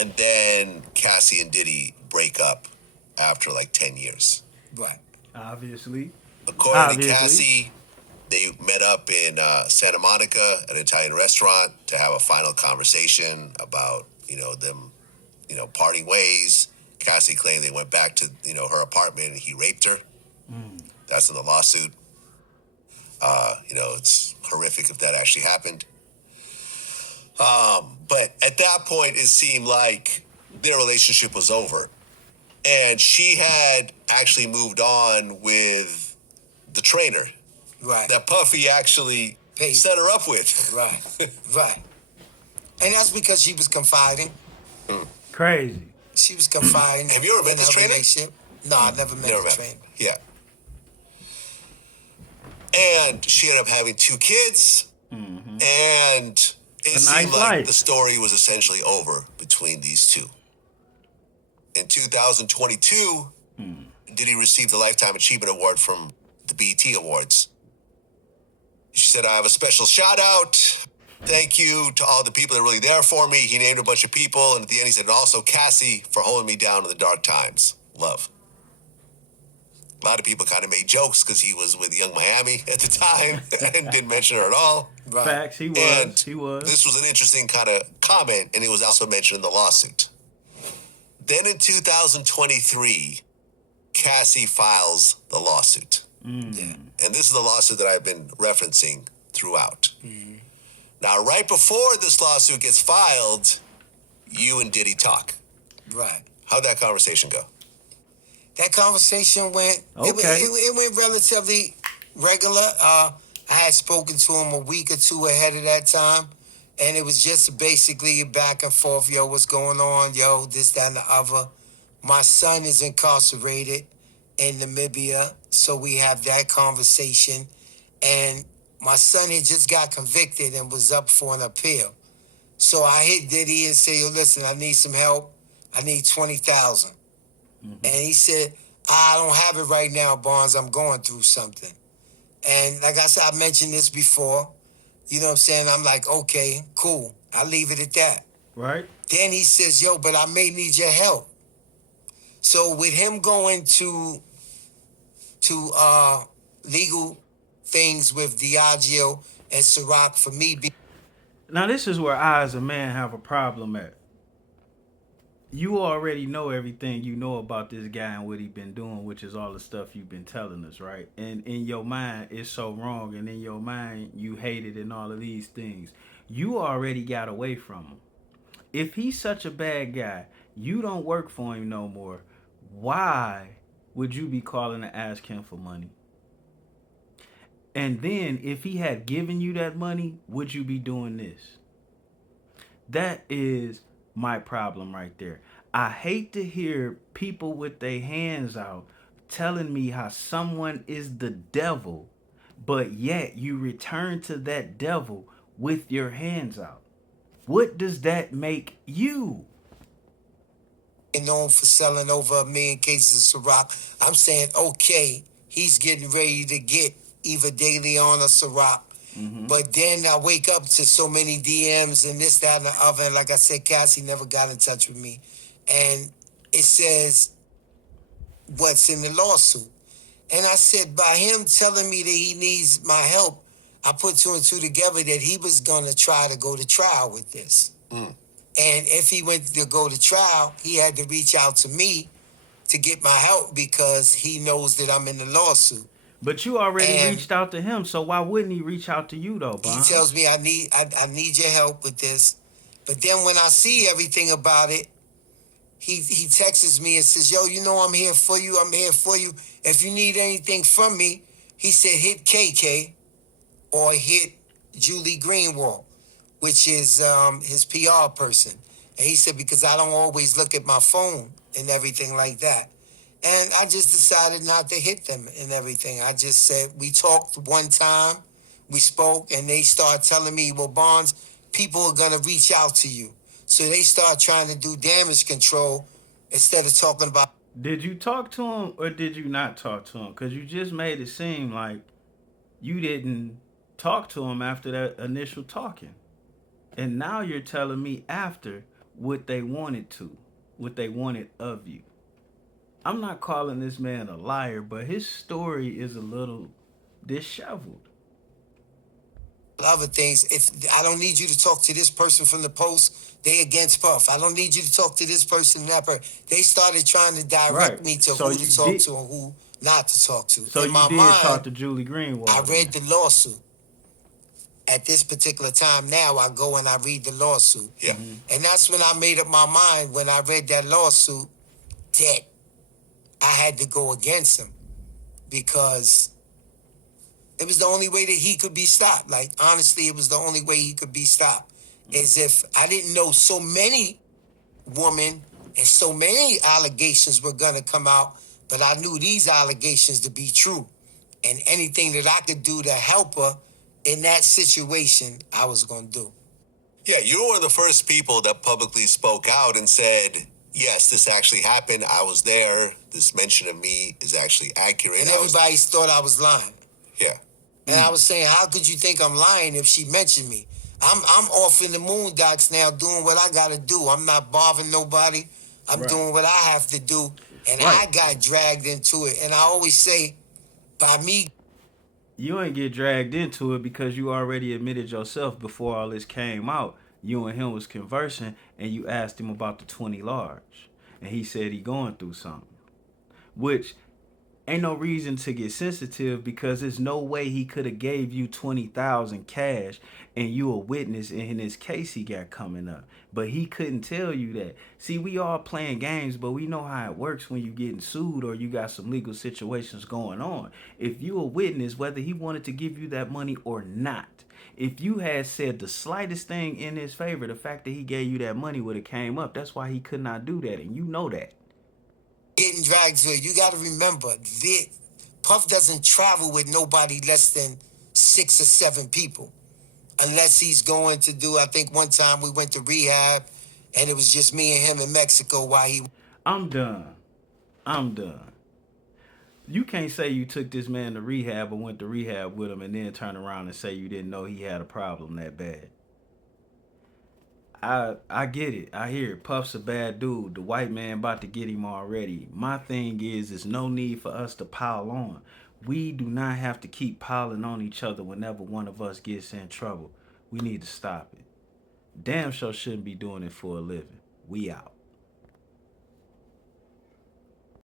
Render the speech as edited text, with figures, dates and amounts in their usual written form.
And then Cassie and Diddy break up after like 10 years. Right. Obviously. According to Cassie, they met up in Santa Monica, an Italian restaurant, to have a final conversation about, them, parting ways. Cassie claimed they went back to, her apartment and he raped her. That's in the lawsuit. It's horrific if that actually happened. But at that point, it seemed like their relationship was over. And she had actually moved on with the trainer. Right. That Puffy actually set her up with. Right. Right. And that's because she was confiding. Crazy. She was confiding. Have you ever met this trainer? No, I've never met the trainer. Yeah. And she ended up having 2 kids. And it seemed like the story was essentially over between these two. In 2022, Diddy received the Lifetime Achievement Award from the BET Awards. She said, I have a special shout out. Thank you to all the people that are really there for me. He named a bunch of people. And at the end, he said, and also Cassie for holding me down in the dark times. Love. A lot of people kind of made jokes because he was with Young Miami at the time and didn't mention her at all. Right. Facts, he was. And he was. This was an interesting kind of comment, and it was also mentioned in the lawsuit. Then in 2023, Cassie files the lawsuit. Yeah. And this is the lawsuit that I've been referencing throughout. Now, right before this lawsuit gets filed, you and Diddy talk. Right. How'd that conversation go? That conversation went, okay. It went relatively regular. I had spoken to him a week or 2 ahead of that time. And it was just basically back and forth. Yo, what's going on? Yo, this, that, and the other. My son is incarcerated in Namibia. So we have that conversation. And my son had just got convicted and was up for an appeal. So I hit Diddy and said, yo, listen, I need some help. I need $20,000. And he said, I don't have it right now, Barnes. I'm going through something. And like I said, I mentioned this before. You know what I'm saying? I'm like, okay, cool. I'll leave it at that. Right. Then he says, yo, but I may need your help. So with him going to legal things with Diageo and Ciroc for me. Now, this is where I, as a man, have a problem at. You already know everything you know about this guy and what he been doing, which is all the stuff you've been telling us, right? And in your mind, it's so wrong. And in your mind, you hate it and all of these things. You already got away from him. If he's such a bad guy, you don't work for him no more. Why would you be calling to ask him for money? And then if he had given you that money, would you be doing this? That is my problem right there. I hate to hear people with their hands out telling me how someone is the devil, but yet you return to that devil with your hands out. What does that make you? Known for selling over 1 million cases of Ciroc. I'm saying, okay, he's getting ready to get either De Leon or Ciroc. But then I wake up to so many DMs and this, that, and the other. And like I said, Cassie never got in touch with me. And it says what's in the lawsuit. And I said, by him telling me that he needs my help, I put 2 and 2 together that he was going to try to go to trial with this. And if he went to go to trial, he had to reach out to me to get my help because he knows that I'm in the lawsuit. But you already reached out to him, so why wouldn't he reach out to you though, Bond? He tells me I need your help with this. But then when I see everything about it, he texts me and says, yo, you know I'm here for you. I'm here for you. If you need anything from me, he said hit KK or hit Julie Greenwald, which is his PR person. And he said, because I don't always look at my phone and everything like that. And I just decided not to hit them and everything. I just said, we talked one time, we spoke, and they started telling me, well, Bonds, people are going to reach out to you. So they start trying to do damage control instead of talking about... Did you talk to him or did you not talk to him? Because you just made it seem like you didn't talk to him after that initial talking. And now you're telling me after. what they wanted to, what they wanted of you. I'm not calling this man a liar, but his story is a little disheveled. Other things, if I don't need you to talk to this person from the Post, they against Puff. I don't need you to talk to this person and that person. They started trying to direct me to who to talk to and who not to talk to. So in my mind, talk to Julie Greenwald. I read the lawsuit. At this particular time now, I go and I read the lawsuit. Yeah. And that's when I made up my mind, when I read that lawsuit, that I had to go against him because it was the only way that he could be stopped. Like, honestly, it was the only way he could be stopped. As if I didn't know so many women and so many allegations were going to come out, but I knew these allegations to be true. And anything that I could do to help her in that situation, I was going to do. Yeah, you were the first people that publicly spoke out and said, yes, this actually happened. I was there. This mention of me is actually accurate. And everybody thought I was lying. Yeah. And I was saying, how could you think I'm lying if she mentioned me? I'm off in the moondocks now doing what I got to do. I'm not bothering nobody. I'm doing what I have to do. And I got dragged into it. And I always say, by me... You ain't get dragged into it because you already admitted yourself before all this came out. You and him was conversing and you asked him about the 20 large. And he said he going through something. Which ain't no reason to get sensitive because there's no way he could have gave you 20,000 cash and you a witness in his case he got coming up. But he couldn't tell you that. See, we all playing games, but we know how it works when you getting sued or you got some legal situations going on. If you a witness, whether he wanted to give you that money or not, if you had said the slightest thing in his favor, the fact that he gave you that money would have came up. That's why he could not do that, and you know that. Getting dragged to it. You got to remember, Puff doesn't travel with nobody less than 6 or 7 people. Unless he's going to do, I think one time we went to rehab and it was just me and him in Mexico while he... I'm done. You can't say you took this man to rehab or went to rehab with him and then turn around and say you didn't know he had a problem that bad. I get it. I hear it. Puff's a bad dude. The white man about to get him already. My thing is, there's no need for us to pile on. We do not have to keep piling on each other whenever one of us gets in trouble. We need to stop it. Damn sure shouldn't be doing it for a living. We out.